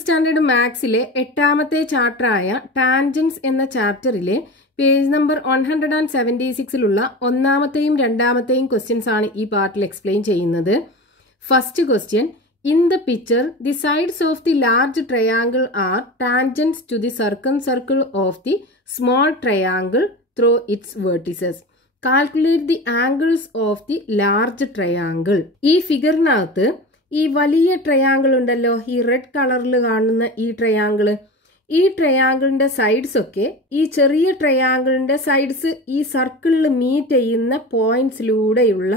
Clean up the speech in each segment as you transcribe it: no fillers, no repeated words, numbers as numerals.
Standard മാത്സിലെ 8ാമത്തെ ചാപ്റ്ററായ tangents എന്ന ചാപ്റ്ററിലെ page number 176ലുള്ള ഒന്നാമത്തെയും രണ്ടാമത്തെയും questions ആണ് ഈ പാർട്ടിൽ എക്സ്പ്ലെയിൻ ചെയ്യുന്നത്. First question, in the picture the sides of the large triangle are tangents to the circle of the small triangle through its vertices. Calculate the angles of the large triangle. ഈ ഫിഗറിനകത്ത് ഈ വലിയ triangle ഉണ്ടല്ലോ, ഈ red കളറിൽ കാണുന്ന ഈ ട്രയാങ്കിളിന്റെ സൈഡ്സ് ഒക്കെ ഈ ചെറിയ ട്രയാങ്കിളിന്റെ സൈഡ്സ് ഈ സർക്കിളിൽ മീറ്റ് ചെയ്യുന്ന പോയിന്റ്സിലൂടെയുള്ള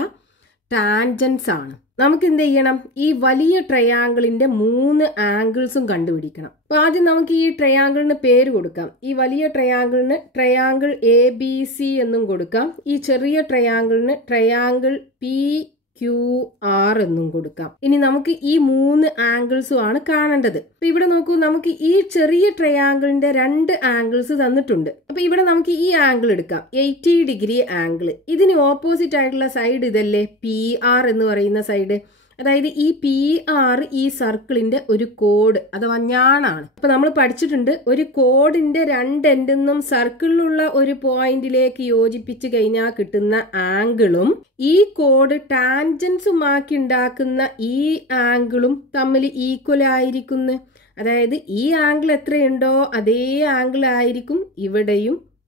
ടാൻജൻസ് ആണ്. നമുക്ക് എന്ത് ചെയ്യണം? ഈ വലിയ ട്രയാങ്കിളിന്റെ 3 ആംഗിൾസും കണ്ടുപിടിക്കണം. അപ്പൊ ആദ്യം നമുക്ക് ഈ ട്രയാങ്കിളിന് പേര് കൊടുക്കാം. ഈ വലിയ ട്രയാങ്കിളിന് ട്രയാങ്കിൾ ABC എന്നും കൊടുക്കാം. ഈ ചെറിയ ട്രയാങ്കിളിന് ട്രയാങ്കിൾ PQR എന്നും കൊടുക്കാം. ഇനി നമുക്ക് ഈ 3 ആംഗിൾസും ആണ് കാണേണ്ടത്. അപ്പൊ ഇവിടെ നോക്കൂ, നമുക്ക് ഈ ചെറിയ ട്രയാങ്കിളിന്റെ 2 ആംഗിൾസ് തന്നിട്ടുണ്ട്. അപ്പൊ ഇവിടെ നമുക്ക് ഈ ആംഗിൾ എടുക്കാം, 80 ഡിഗ്രി ആംഗിൾ. ഇതിന് ഓപ്പോസിറ്റ് ആയിട്ടുള്ള സൈഡ് ഇതല്ലേ, PR എന്ന് പറയുന്ന സൈഡ്. അതായത് ഈ PR ഈ സർക്കിളിന്റെ ഒരു കോഡ് അഥവാ ഞാണാണ്. അപ്പൊ നമ്മൾ പഠിച്ചിട്ടുണ്ട്, ഒരു കോഡിന്റെ 2 എൻഡിൽ നിന്നും സർക്കിളിലുള്ള ഒരു പോയിന്റിലേക്ക് യോജിപ്പിച്ച് കഴിഞ്ഞാൽ കിട്ടുന്ന ആംഗിളും ഈ കോഡ് ടാൻജൻസുമാക്കി ഉണ്ടാക്കുന്ന ഈ ആംഗിളും തമ്മിൽ ഈക്വൽ ആയിരിക്കുന്നു. അതായത് ഈ ആംഗിൾ എത്രയുണ്ടോ അതേ ആംഗിൾ ആയിരിക്കും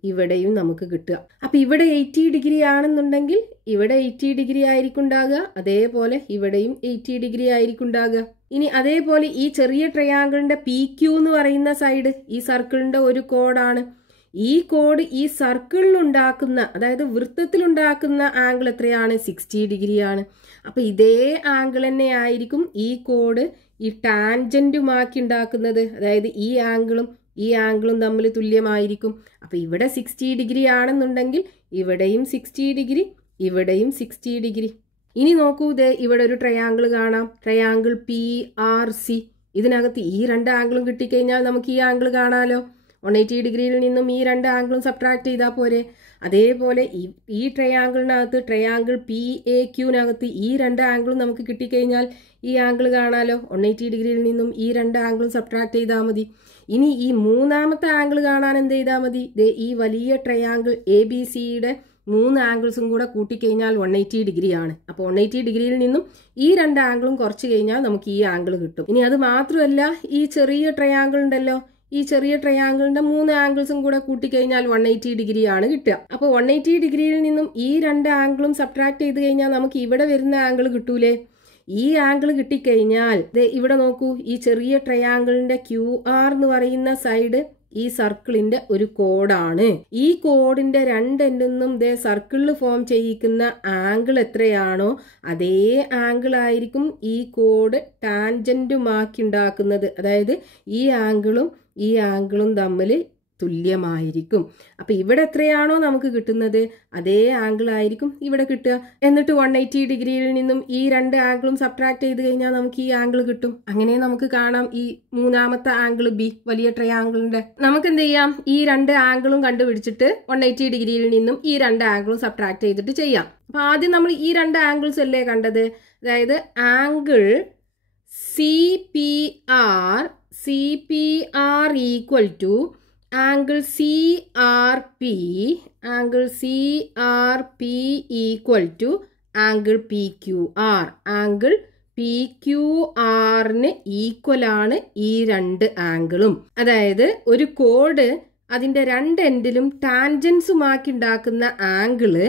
ഇവിടെയും നമുക്ക് കിട്ടുക. അപ്പൊ ഇവിടെ 80 ഡിഗ്രി ആണെന്നുണ്ടെങ്കിൽ ഇവിടെ 80 ഡിഗ്രി ആയിരിക്കും ഉണ്ടാകുക, അതേപോലെ ഇവിടെയും 80 ഡിഗ്രി ആയിരിക്കും ഉണ്ടാകുക. ഇനി അതേപോലെ ഈ ചെറിയ ട്രയാങ്കിളിന്റെ PQ എന്ന് പറയുന്ന സൈഡ് ഈ സർക്കിളിന്റെ ഒരു കോഡാണ്. ഈ കോഡ് ഈ സർക്കിളിലുണ്ടാക്കുന്ന, അതായത് വൃത്തത്തിലുണ്ടാക്കുന്ന ആംഗിൾ എത്രയാണ്? 60 ഡിഗ്രിയാണ്. അപ്പൊ ഇതേ ആംഗിൾ തന്നെ ആയിരിക്കും ഈ കോഡ് ഈ ടാൻജന്റുമാക്കി ഉണ്ടാക്കുന്നത്. അതായത് ഈ ആംഗിളും തമ്മിൽ തുല്യമായിരിക്കും. അപ്പൊ ഇവിടെ 60 ഡിഗ്രി ആണെന്നുണ്ടെങ്കിൽ ഇവിടെയും 60 ഡിഗ്രി, ഇവിടെയും 60 ഡിഗ്രി. ഇനി നോക്കൂ, ഇവിടെ ഒരു ട്രയാങ്കിൾ കാണാം, ട്രയാങ്കിൾ PRC. ഇതിനകത്ത് ഈ 2 ആംഗിളും കിട്ടിക്കഴിഞ്ഞാൽ നമുക്ക് ഈ ആംഗിൾ കാണാലോ. 180 ഡിഗ്രിയിൽ നിന്നും ഈ 2 ആംഗിളും സബ്ട്രാക്ട് ചെയ്താൽ പോരെ. അതേപോലെ ഈ ട്രയാങ്കിളിനകത്ത് ട്രയാങ്കിൾ PAQനകത്ത് ഈ 2 ആംഗിളും നമുക്ക് കിട്ടിക്കഴിഞ്ഞാൽ ഈ ആംഗിൾ കാണാലോ. 180 ഡിഗ്രിയിൽ നിന്നും ഈ 2 ആംഗിളും സബ്ട്രാക്ട് ചെയ്താൽ മതി. ഇനി ഈ 3ാമത്തെ ആംഗിൾ കാണാൻ എന്ത് ചെയ്താൽ മതി? ഈ വലിയ ട്രയാങ്കിൾ ABCയുടെ 3 ആംഗിൾസും കൂടെ കൂട്ടിക്കഴിഞ്ഞാൽ 180 ഡിഗ്രിയാണ്. അപ്പോൾ 180 ഡിഗ്രിയിൽ നിന്നും ഈ 2 ആംഗിളും കുറച്ച് കഴിഞ്ഞാൽ നമുക്ക് ഈ ആംഗിൾ കിട്ടും. ഇനി അത് മാത്രമല്ല, ഈ ചെറിയ ട്രയാങ്കിൾ ഉണ്ടല്ലോ, ഈ ചെറിയ ട്രയാങ്കിളിന്റെ 3 ആംഗിൾസും കൂടെ കൂട്ടിക്കഴിഞ്ഞാൽ 180 ഡിഗ്രിയാണ് കിട്ടുക. അപ്പോൾ 180 ഡിഗ്രിയിൽ നിന്നും ഈ 2 ആംഗിളും സബ്ട്രാക്ട് ചെയ്ത് കഴിഞ്ഞാൽ നമുക്ക് ഇവിടെ വരുന്ന ആംഗിൾ കിട്ടൂലേ. ഈ ആംഗിൾ കിട്ടിക്കഴിഞ്ഞാൽ ഇവിടെ നോക്കൂ, ഈ ചെറിയ ട്രയാങ്കിളിന്റെ QR എന്ന് പറയുന്ന സൈഡ് ഈ സർക്കിളിന്റെ ഒരു കോഡാണ്. ഈ കോഡിന്റെ 2 എൻഡിൽ നിന്നും സർക്കിളിൽ ഫോം ചെയ്യിക്കുന്ന ആംഗിൾ എത്രയാണോ അതേ ആംഗിൾ ആയിരിക്കും ഈ കോഡ് ടാൻജന്റുമാക്കി ഉണ്ടാക്കുന്നത്. അതായത് ഈ ആംഗിളും തമ്മിൽ തുല്യമായിരിക്കും. അപ്പൊ ഇവിടെ എത്രയാണോ നമുക്ക് കിട്ടുന്നത് അതേ ആംഗിൾ ആയിരിക്കും ഇവിടെ കിട്ടുക. എന്നിട്ട് 180 ഡിഗ്രിയിൽ നിന്നും ഈ 2 ആംഗിളും സബ്ട്രാക്ട് ചെയ്ത് കഴിഞ്ഞാൽ നമുക്ക് ഈ ആംഗിൾ കിട്ടും. അങ്ങനെ നമുക്ക് കാണാം ഈ 3ാമത്തെ ആംഗിൾ B വലിയ ട്രയാങ്കിളിന്റെ. നമുക്ക് എന്ത് ചെയ്യാം? ഈ 2 ആംഗിളും കണ്ടുപിടിച്ചിട്ട് 180 ഡിഗ്രിയിൽ നിന്നും ഈ 2 ആംഗിളും സബ്ട്രാക്ട് ചെയ്തിട്ട് ചെയ്യാം. അപ്പൊ ആദ്യം നമ്മൾ ഈ 2 ആംഗിൾസ് അല്ലേ കണ്ടത്. അതായത് angle CPR equal to angle CRP equal to angle PQR. Angle PQRന് ഈക്വലാണ് ഈ 2 ആംഗിളും. അതായത് ഒരു കോഡ് അതിന്റെ 2 എൻഡിലും ടാൻജൻസുമാക്കി ഉണ്ടാക്കുന്ന ആംഗിള്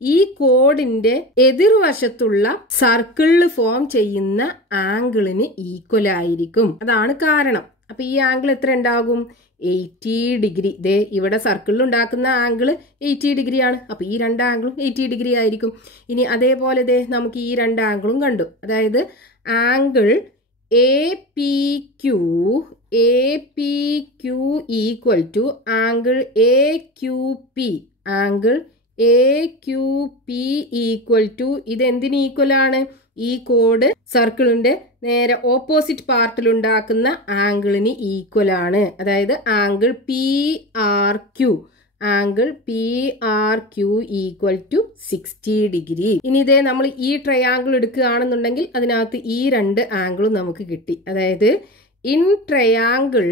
ഈ കോഡിന്റെ എതിർവശത്തുള്ള സർക്കിളിൽ ഫോം ചെയ്യുന്ന ആംഗിളിന് ഈക്വൽ ആയിരിക്കും. അതാണ് കാരണം. അപ്പൊ ഈ ആംഗിൾ എത്ര ഉണ്ടാകും? 80 ഡിഗ്രി. ഇവിടെ സർക്കിളിൽ ഉണ്ടാക്കുന്ന ആംഗിൾ 80 ഡിഗ്രിയാണ്. അപ്പൊ ഈ 2 ആംഗിളും 80 ഡിഗ്രി ആയിരിക്കും. ഇനി അതേപോലെ നമുക്ക് ഈ 2 ആംഗിളും കണ്ടു. അതായത് angle APQ equal to angle AQP. Angle AQP equal to ഇത് എന്തിന് ഈക്വൽ ആണ്? ഈ കോഡ് സർക്കിളിന്റെ നേരെ ഓപ്പോസിറ്റ് പാർട്ടിൽ ഉണ്ടാക്കുന്ന ആംഗിളിന് ഈക്വൽ ആണ്. അതായത് angle PRQ equal to 60 degree. ഇനി നമ്മൾ ഈ ട്രയാങ്കിൾ എടുക്കുകയാണെന്നുണ്ടെങ്കിൽ അതിനകത്ത് ഈ 2 ആംഗിളും നമുക്ക് കിട്ടി. അതായത് ഇൻ ട്രയാങ്കിൾ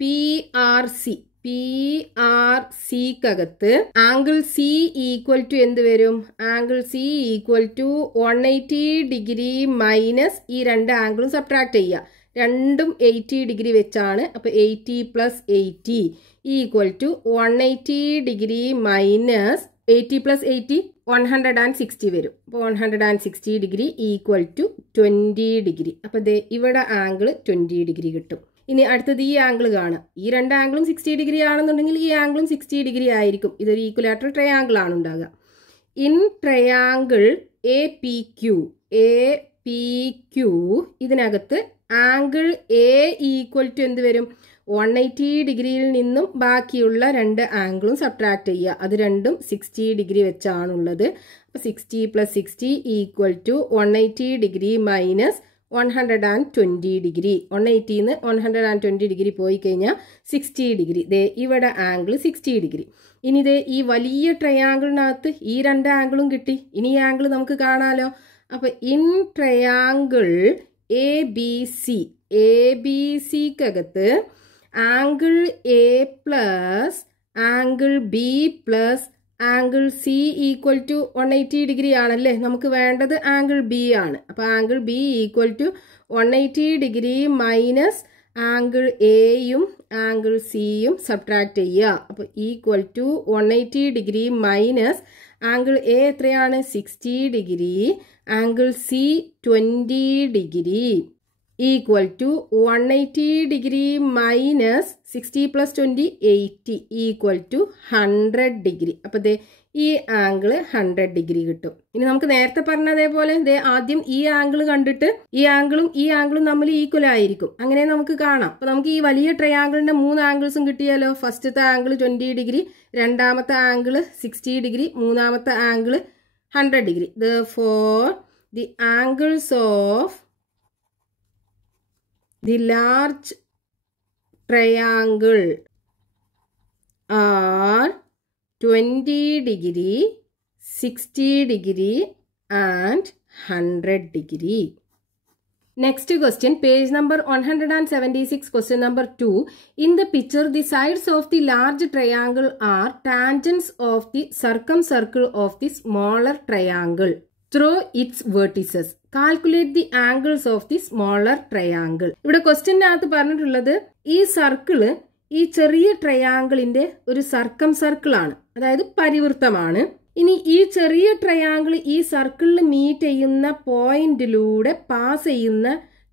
PRCക്കകത്ത് ആംഗിൾ സി ഈക്വൽ ടു എന്ത് വരും? Angle C equal to 180 degree minus ഈ രണ്ട് ആംഗിളും സബ്ട്രാക്ട് ചെയ്യുക. രണ്ടും 80 ഡിഗ്രി വെച്ചാണ്. അപ്പോൾ 80 plus 80 equal to 180 degree minus 80 plus 80 160 വരും. അപ്പോൾ 160 ഡിഗ്രി ഈക്വൽ ടു 20 ഡിഗ്രി. അപ്പോൾ ഇവിടെ ആംഗിൾ 20 ഡിഗ്രി കിട്ടും. ഇനി അടുത്തത് ഈ ആംഗിൾ കാണാം. ഈ രണ്ട് ആംഗിളും 60 ഡിഗ്രി ആണെന്നുണ്ടെങ്കിൽ ഈ ആംഗിളും 60 ഡിഗ്രി ആയിരിക്കും. ഇതൊരു ഈക്വലാറ്ററൽ ട്രയാങ്കിൾ ആണ് ഉണ്ടാകുക. ഇൻ ട്രയാങ്കിൾ APQ ഇതിനകത്ത് ആംഗിൾ A ഈക്വൽ ടു എന്ത് വരും? 180 ഡിഗ്രിയിൽ നിന്നും ബാക്കിയുള്ള രണ്ട് ആംഗിളും സബ്ട്രാക്ട് ചെയ്യുക. അത് രണ്ടും 60 ഡിഗ്രി വെച്ചാണുള്ളത്. അപ്പോൾ 60 plus 60 equal to 180 degree minus 120 degree. 180ന്ന് 120 ഡിഗ്രി പോയി കഴിഞ്ഞാൽ 60 ഡിഗ്രി. ഇവിടെ ആംഗിൾ 60 ഡിഗ്രി. ഇനി ഈ വലിയ ട്രയാങ്കിളിനകത്ത് ഈ രണ്ട് ആംഗിളും കിട്ടി. ഇനി ഈ ആംഗിൾ നമുക്ക് കാണാലോ. അപ്പോൾ ഇൻ ട്രയാങ്കിൾ ABCക്കകത്ത് angle A plus angle B plus angle C equal to 180 degree ആണല്ലേ. നമുക്ക് വേണ്ടത് ആംഗിൾ ബി ആണ്. അപ്പോൾ angle B equal to 180 degree minus angle എയും ആംഗിൾ സിയും സബ്ട്രാക്ട് ചെയ്യുക. അപ്പോൾ equal to 180 degree minus angle A എത്രയാണ്? 60 degree. Angle C 20 degree equal to 180 degree minus 60 plus 20 80 equal to 100 degree. അപ്പോൾ ഈ ആംഗിൾ 100 ഡിഗ്രി കിട്ടും. ഇനി നമുക്ക് നേരത്തെ പറഞ്ഞതേപോലെ ആദ്യം ഈ ആംഗിൾ കണ്ടിട്ട് ഈ ആംഗിളും തമ്മിൽ ഈക്വൽ ആയിരിക്കും. അങ്ങനെ നമുക്ക് കാണാം. അപ്പോൾ നമുക്ക് ഈ വലിയ ട്രയാങ്കിളിന്റെ 3 ആംഗിൾസും കിട്ടിയാലോ. ഫസ്റ്റത്തെ ആംഗിൾ 20 ഡിഗ്രി, രണ്ടാമത്തെ ആംഗിൾ 60 ഡിഗ്രി, മൂന്നാമത്തെ angle 100 degree. Therefore, the angles of the large triangle are 20 degree, 60 degree and 100 degree. Next question, page number 176, question number 2. In the picture, the sides of the large triangle are tangents of the circumcircle of the smaller triangle through its vertices. Calculate the angles of the smaller triangle. ഇവിടെ ക്വസ്റ്റ്യനകത്ത് പറഞ്ഞിട്ടുള്ളത് ഈ circle ഈ ചെറിയ ട്രയാങ്കിളിന്റെ ഒരു circle ആണ്, അതായത് പരിവൃത്തമാണ്. ഇനി ഈ ചെറിയ ട്രയാങ്കിൾ ഈ സർക്കിളിൽ മീറ്റ് ചെയ്യുന്ന പോയിന്റിലൂടെ പാസ് ചെയ്യുന്ന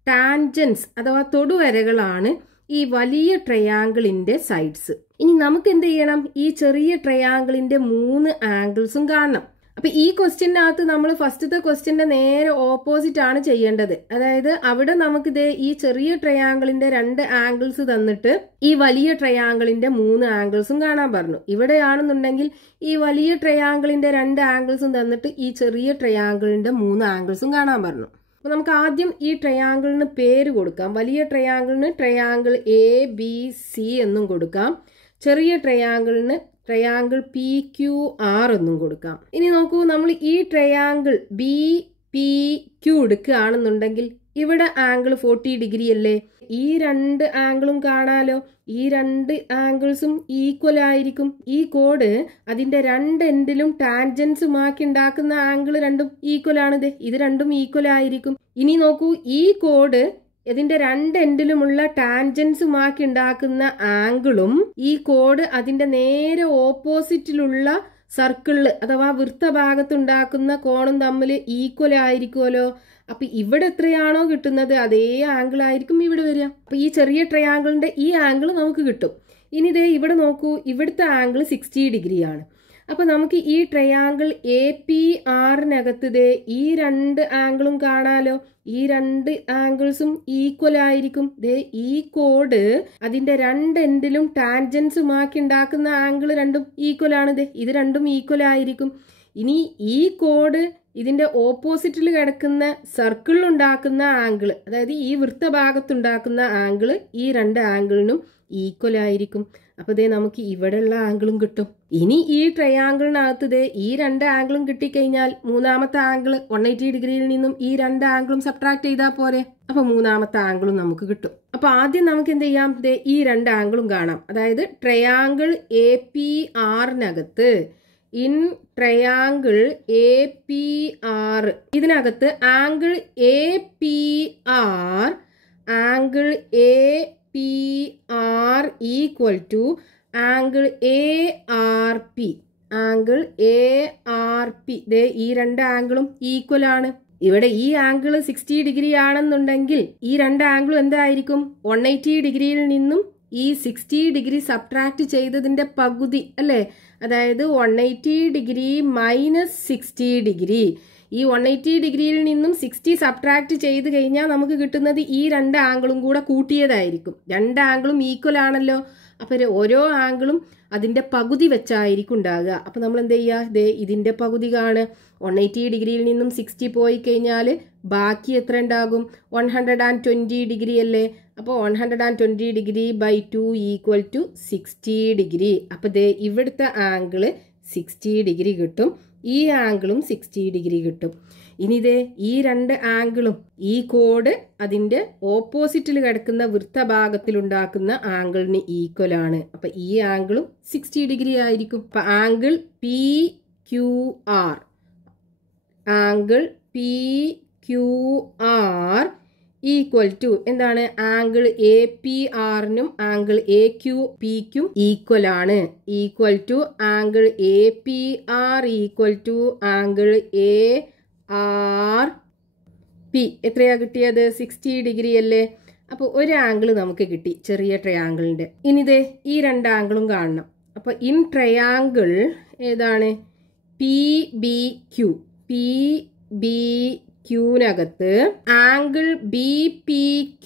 ടാൻജൻസ് അഥവാ തൊടുവരകളാണ് ഈ വലിയ ട്രയാങ്കിളിന്റെ സൈഡ്സ്. ഇനി നമുക്ക് എന്ത് ചെയ്യണം? ഈ ചെറിയ ട്രയാങ്കിളിന്റെ 3 ആംഗിൾസും കാണണം. അപ്പൊ ഈ ക്വസ്റ്റ്യനകത്ത് നമ്മൾ ഫസ്റ്റത്തെ ക്വസ്റ്റ്യന്റെ നേരെ ഓപ്പോസിറ്റ് ആണ് ചെയ്യേണ്ടത്. അതായത് അവിടെ നമുക്ക് ഈ ചെറിയ ട്രയാങ്കിളിന്റെ 2 ആംഗിൾസ് തന്നിട്ട് ഈ വലിയ ട്രയാങ്കിളിന്റെ 3 ആംഗിൾസും കാണാൻ പറഞ്ഞു. ഇവിടെയാണെന്നുണ്ടെങ്കിൽ ഈ വലിയ ട്രയാങ്കിളിന്റെ 2 ആംഗിൾസും തന്നിട്ട് ഈ ചെറിയ ട്രയാങ്കിളിന്റെ 3 ആംഗിൾസും കാണാൻ പറഞ്ഞു. അപ്പൊ നമുക്ക് ആദ്യം ഈ ട്രയാങ്കിളിന് പേര് കൊടുക്കാം. വലിയ ട്രയാങ്കിളിന് ട്രയാങ്കിൾ ABC എന്നും കൊടുക്കാം. ചെറിയ ട്രയാങ്കിളിന് ട്രയാങ്കിൾ PQR എന്നും കൊടുക്കാം. ഇനി നോക്കൂ, നമ്മൾ ഈ ട്രയാങ്കിൾ BPQ എടുക്കുകയാണെന്നുണ്ടെങ്കിൽ ഇവിടെ ആംഗിൾ 40 ഡിഗ്രി അല്ലേ. ഈ 2 ആംഗിളും കാണാലോ. ഈ 2 ആംഗിൾസും ഈക്വൽ ആയിരിക്കും. ഈ കോഡ് അതിന്റെ 2 എൻഡിലും ടാൻജൻസുമാക്കി ഉണ്ടാക്കുന്ന ആംഗിൾ രണ്ടും ഈക്വൽ ആണ്. ഇത് രണ്ടും ഈക്വൽ ആയിരിക്കും. ഇനി നോക്കൂ, ഈ കോഡ് ഇതിന്റെ 2 എൻഡിലുമുള്ള ടാൻജൻസുമാക്കി ഉണ്ടാക്കുന്ന ആംഗിളും ഈ കോഡ് അതിന്റെ നേരെ ഓപ്പോസിറ്റിലുള്ള സർക്കിളില് അഥവാ വൃത്തഭാഗത്ത് ഉണ്ടാക്കുന്ന കോണും തമ്മിൽ ഈക്വൽ ആയിരിക്കുമല്ലോ. അപ്പൊ ഇവിടെ എത്രയാണോ കിട്ടുന്നത് അതേ ആംഗിൾ ആയിരിക്കും ഇവിടെ വരിക. അപ്പൊ ഈ ചെറിയ ട്രയാങ്കിളിന്റെ ഈ ആംഗിൾ നമുക്ക് കിട്ടും. ഇനി ഇവിടെ നോക്കൂ, ഇവിടുത്തെ ആംഗിൾ 60 ഡിഗ്രിയാണ്. അപ്പൊ നമുക്ക് ഈ ട്രയാങ്കിൾ APRനകത്ത് ഈ 2 ആംഗിളും കാണാലോ. ഈ 2 ആംഗിൾസും ഈക്വൽ ആയിരിക്കും. ഈ കോഡ് അതിന്റെ 2 എൻഡിലും ടാൻജൻസുമാക്കി ഉണ്ടാക്കുന്ന ആംഗിൾ രണ്ടും ഈക്വൽ ആണ്. ഇത് രണ്ടും ഈക്വൽ ആയിരിക്കും. ഇനി ഈ കോഡ് ഇതിന്റെ ഓപ്പോസിറ്റിൽ കിടക്കുന്ന സർക്കിളിൽ ഉണ്ടാക്കുന്ന ആംഗിൾ, അതായത് ഈ വൃത്തഭാഗത്തുണ്ടാക്കുന്ന ആംഗിൾ ഈ രണ്ട് ആംഗിളിനും ഈക്വൽ ആയിരിക്കും. അപ്പൊ ദേ നമുക്ക് ഇവിടെയുള്ള ആംഗിളും കിട്ടും. ഇനി ഈ ട്രയാങ്കിളിനകത്ത് ദേ ഈ രണ്ട് ആംഗിളും കിട്ടിക്കഴിഞ്ഞാൽ മൂന്നാമത്തെ ആംഗിൾ 180 ഡിഗ്രിയിൽ നിന്നും ഈ രണ്ട് ആംഗിളും സബ്ട്രാക്ട് ചെയ്താൽ പോരെ. അപ്പൊ മൂന്നാമത്തെ ആംഗിളും നമുക്ക് കിട്ടും. അപ്പൊ ആദ്യം നമുക്ക് എന്ത് ചെയ്യാം, ദേ ഈ രണ്ട് ആംഗിളും കാണാം. അതായത് ട്രയാങ്കിൾ APRനകത്ത് ഇൻ ട്രയാങ്കിൾ APR ഇതിനകത്ത് angle APR equal to angle ARP. Angle ARP ദേ ഈ രണ്ട് ആംഗിളും ഈക്വൽ ആണ്. ഇവിടെ ഈ ആംഗിൾ 60 ഡിഗ്രി ആണെന്നുണ്ടെങ്കിൽ ഈ രണ്ട് ആംഗിളും എന്തായിരിക്കും, 180 ഡിഗ്രിയിൽ നിന്നും ഈ 60 ഡിഗ്രി സബ്ട്രാക്ട് ചെയ്തതിന്റെ പകുതി അല്ലേ. അതായത് 180 ഡിഗ്രി മൈനസ് 60 ഡിഗ്രി. ഈ 180 ഡിഗ്രിയിൽ നിന്നും 60 സബ്ട്രാക്ട് ചെയ്ത് കഴിഞ്ഞാൽ നമുക്ക് കിട്ടുന്നത് ഈ രണ്ട് ആംഗിളും കൂടെ കൂട്ടിയതായിരിക്കും. രണ്ട് ആംഗിളും ഈക്വൽ ആണല്ലോ. അപ്പൊ ഓരോ ആംഗിളും അതിന്റെ പകുതി വെച്ചായിരിക്കും ഉണ്ടാകുക. അപ്പൊ നമ്മൾ എന്ത് ചെയ്യുക, ദേ ഇതിന്റെ പകുതി കാണുക. 180 ഡിഗ്രിയിൽ നിന്നും 60 പോയി കഴിഞ്ഞാൽ ബാക്കി എത്ര ഉണ്ടാകും, 120 ഡിഗ്രി അല്ലേ. അപ്പോൾ 120 degree by 2 equal to 60 degree. അപ്പൊ ദേ ഇവിടുത്തെ ആംഗിള് 60 ഡിഗ്രി കിട്ടും, ഈ ആംഗിളും 60 ഡിഗ്രി കിട്ടും. ഇനി ദേ ഈ രണ്ട് ആംഗിളും ഈ കോഡ് അതിന്റെ ഓപ്പോസിറ്റിൽ കിടക്കുന്ന വൃത്തഭാഗത്തിൽ ഉണ്ടാക്കുന്ന ആംഗിളിന് ഈക്വൽ ആണ്. അപ്പൊ ഈ ആംഗിളും 60 ഡിഗ്രി ആയിരിക്കും. അപ്പൊ ആംഗിൾ PQR ഈക്വൽ ടു എന്താണ്, ആംഗിൾ APRനും ആംഗിൾ AQPക്കും ഈക്വൽ ആണ്. Equal to angle APR equal to angle ARP. എത്രയാ കിട്ടിയത്, 60 ഡിഗ്രി അല്ലേ. അപ്പോൾ ഒരു ആംഗിൾ നമുക്ക് കിട്ടി ചെറിയ ട്രയാങ്കിളിന്റെ. ഇനി ദേ ഈ രണ്ട് ആംഗിളും കാണണം. അപ്പൊ ഇൻ ട്രയാങ്കിൾ ഏതാണ് PBQനകത്ത് angle BPQ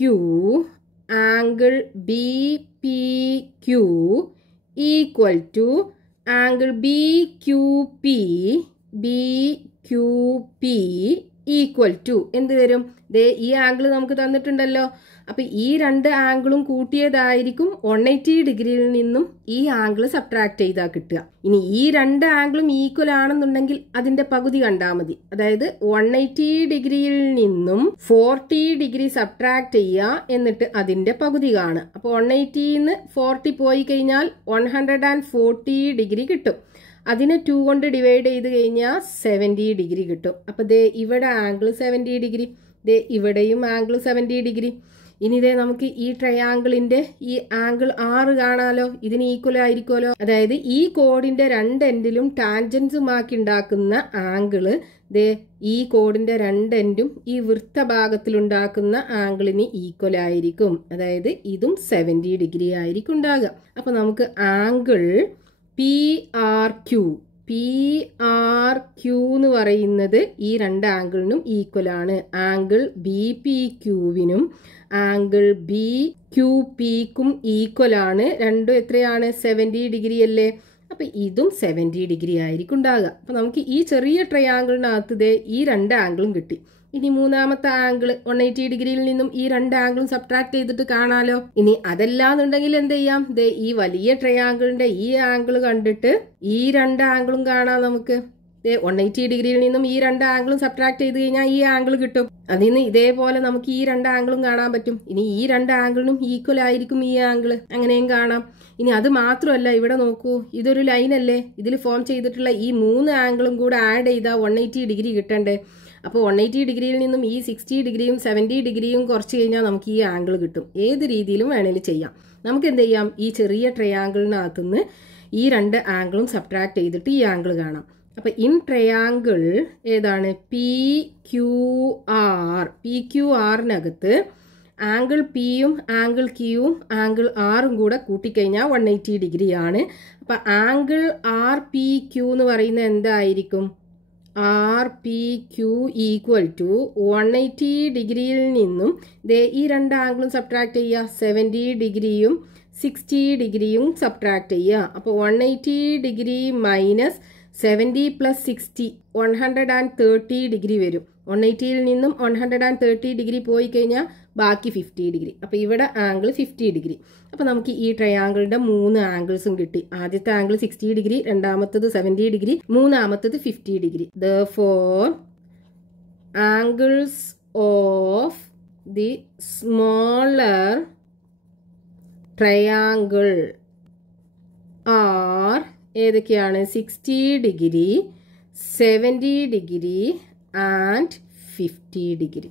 equal to angle BQP equal to എന്ത് വരും, ദേ ഈ ആംഗിൾ നമുക്ക് തന്നിട്ടുണ്ടല്ലോ. അപ്പൊ ഈ രണ്ട് ആംഗിളും കൂട്ടിയതായിരിക്കും 180 ഡിഗ്രിയിൽ നിന്നും ഈ ആംഗിൾ സബ്ട്രാക്ട് ചെയ്താൽ കിട്ടുക. ഇനി ഈ രണ്ട് ആംഗിളും ഈക്വൽ ആണെന്നുണ്ടെങ്കിൽ അതിന്റെ പകുതി കണ്ടാൽ മതി. അതായത് 180 ഡിഗ്രിയിൽ നിന്നും 40 ഡിഗ്രി സബ്ട്രാക്ട് ചെയ്യുക, എന്നിട്ട് അതിന്റെ പകുതി കാണുക. അപ്പൊ 180ന്ന് 40 പോയി കഴിഞ്ഞാൽ 140 ഡിഗ്രി കിട്ടും. അതിനെ 2 കൊണ്ട് ഡിവൈഡ് ചെയ്ത് കഴിഞ്ഞാൽ 70 ഡിഗ്രി കിട്ടും. അപ്പൊ ദേ ഇവിടെ ആംഗിൾ 70 ഡിഗ്രി, ദേ ഇവിടെയും ആംഗിൾ 70 ഡിഗ്രി. ഇനി ദേ നമുക്ക് ഈ ട്രയാങ്കിളിന്റെ ഈ ആംഗിൾ 6 കാണാലോ, ഇതിന് ഈക്വൽ ആയിരിക്കുമല്ലോ. അതായത് ഈ കോഡിന്റെ രണ്ട് എൻഡിലും ടാൻജൻസുമാക്കി ഉണ്ടാക്കുന്ന ആംഗിള് ദേ ഈ കോഡിന്റെ രണ്ട് എൻഡും ഈ വൃത്തഭാഗത്തിൽ ഉണ്ടാക്കുന്ന ആംഗിളിന് ഈക്വൽ ആയിരിക്കും. അതായത് ഇതും 70 ഡിഗ്രി ആയിരിക്കും ഉണ്ടാകുക. അപ്പൊ നമുക്ക് ആംഗിൾ PRQ എന്ന് പറയുന്നത് ഈ രണ്ട് ആംഗിളിനും ഈക്വൽ ആണ്. ആംഗിൾ BPQവിനും ആംഗിൾ BQPക്കും ഈക്വൽ ആണ്. രണ്ടും എത്രയാണ്, 70 ഡിഗ്രി അല്ലേ. അപ്പൊ ഇതും 70 ഡിഗ്രി ആയിരിക്കും ഉണ്ടാകുക. അപ്പൊ നമുക്ക് ഈ ചെറിയ ട്രയാങ്കിളിനകത്ത് ദേ ഈ രണ്ട് ആംഗിളും കിട്ടി. ഇനി മൂന്നാമത്തെ ആംഗിൾ 180 ഡിഗ്രിയിൽ നിന്നും ഈ രണ്ട് ആംഗിളും സബ്ട്രാക്ട് ചെയ്തിട്ട് കാണാലോ. ഇനി അതല്ലാന്നുണ്ടെങ്കിൽ എന്ത് ചെയ്യാം, ദേ ഈ വലിയ ട്രയാങ്കിളിന്റെ ഈ ആംഗിൾ കണ്ടിട്ട് ഈ രണ്ട് ആംഗിളും കാണാം നമുക്ക്. 180 ഡിഗ്രിയിൽ നിന്നും ഈ രണ്ട് ആംഗിളും സബ്ട്രാക്ട് ചെയ്ത് കഴിഞ്ഞാൽ ഈ ആംഗിൾ കിട്ടും. അതിന് ഇതേപോലെ നമുക്ക് ഈ രണ്ട് ആംഗിളും കാണാൻ പറ്റും. ഇനി ഈ രണ്ട് ആംഗിളിനും ഈക്വൽ ആയിരിക്കും ഈ ആംഗിൾ, അങ്ങനെയും കാണാം. ഇനി അത് മാത്രമല്ല, ഇവിടെ നോക്കൂ, ഇതൊരു ലൈൻ അല്ലേ. ഇതിൽ ഫോം ചെയ്തിട്ടുള്ള ഈ 3 ആംഗിളും കൂടെ ആഡ് ചെയ്താൽ 180 ഡിഗ്രി കിട്ടണ്ടേ. അപ്പോൾ 180 ഡിഗ്രിയിൽ നിന്നും ഈ 60 ഡിഗ്രിയും 70 ഡിഗ്രിയും കുറച്ച് കഴിഞ്ഞാൽ നമുക്ക് ഈ ആംഗിൾ കിട്ടും. ഏത് രീതിയിലും വേണമെങ്കിലും ചെയ്യാം. നമുക്ക് എന്ത് ചെയ്യാം, ഈ ചെറിയ ട്രയാങ്കിളിനകത്തുനിന്ന് ഈ രണ്ട് ആംഗിളും സബ്ട്രാക്ട് ചെയ്തിട്ട് ഈ ആംഗിൾ കാണാം. അപ്പൊ ഇൻ ട്രയാങ്കിൾ ഏതാണ് PQRനകത്ത് ആംഗിൾ Pയും ആംഗിൾ Qയും ആംഗിൾ Rഉം കൂടെ കൂട്ടിക്കഴിഞ്ഞാൽ 180 ഡിഗ്രി ആണ്. അപ്പൊ ആംഗിൾ RPQ എന്ന് പറയുന്നത് എന്തായിരിക്കും, RPQ ഈക്വൽ ടു 180 ഡിഗ്രിയിൽ നിന്നും ദേ ഈ രണ്ട് ആംഗിളും സബ്ട്രാക്ട് ചെയ്യുക. 70 ഡിഗ്രിയും 60 ഡിഗ്രിയും സബ്ട്രാക്ട് ചെയ്യുക. അപ്പോൾ 180 ഡിഗ്രി മൈനസ് 70 പ്ലസ് 60 130 ഡിഗ്രി വരും. 180യിൽ നിന്നും 130 ഡിഗ്രി പോയി കഴിഞ്ഞാൽ ബാക്കി 50 ഡിഗ്രി. അപ്പോൾ ഇവിടെ ആംഗിൾ 50 ഡിഗ്രി. അപ്പോൾ നമുക്ക് ഈ ട്രയാങ്കിളിൻ്റെ 3 ആംഗിൾസും കിട്ടി. ആദ്യത്തെ ആംഗിൾ 60 ഡിഗ്രി, രണ്ടാമത്തത് 70 ഡിഗ്രി, മൂന്നാമത്തത് 50 degree. Therefore, angles of the smaller triangle are ഏതൊക്കെയാണ്? 60 ഡിഗ്രി, 70 ഡിഗ്രി ആൻഡ് 50 ഡിഗ്രി.